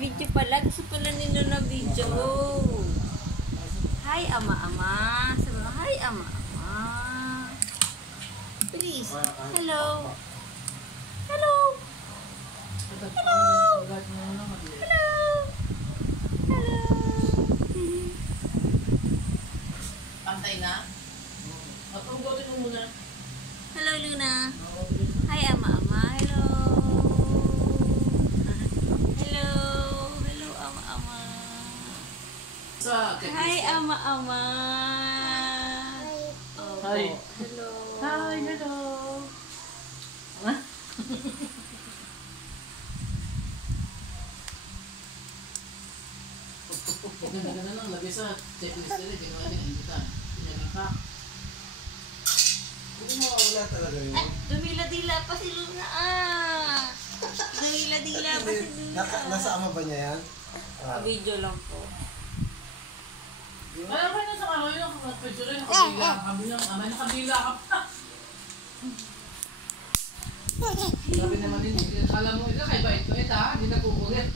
Video pala. Gusto pala nila na video. Hi, ama-ama. Sabi mo, hi, ama-ama. Please. Hello. Hello. Hello. Hello. Hello. Pantay na? Matunggotin mo muna. Hello, Luna. Hi, ama-ama. Hello. Hello. Hello, ama-ama. Hi, ama-ama. Hi. Hello. Hi, hello. Ganda-ganda lang. Lagi sa checklist nila. Ginawa niya. Hindutan. Pinagingka. Hindi mo wala talaga yun. Dumila-dila pa si Luna. Dumila-dila pa si Luna. Nasa ama ba niya yan? Video lang po. Wala ba na sa araw yun? Pwede rin. Nakabila. Nakabila ka pa. Sabi naman din. Alam mo ito. Kay bait ko ito ha. Hindi na kukulit.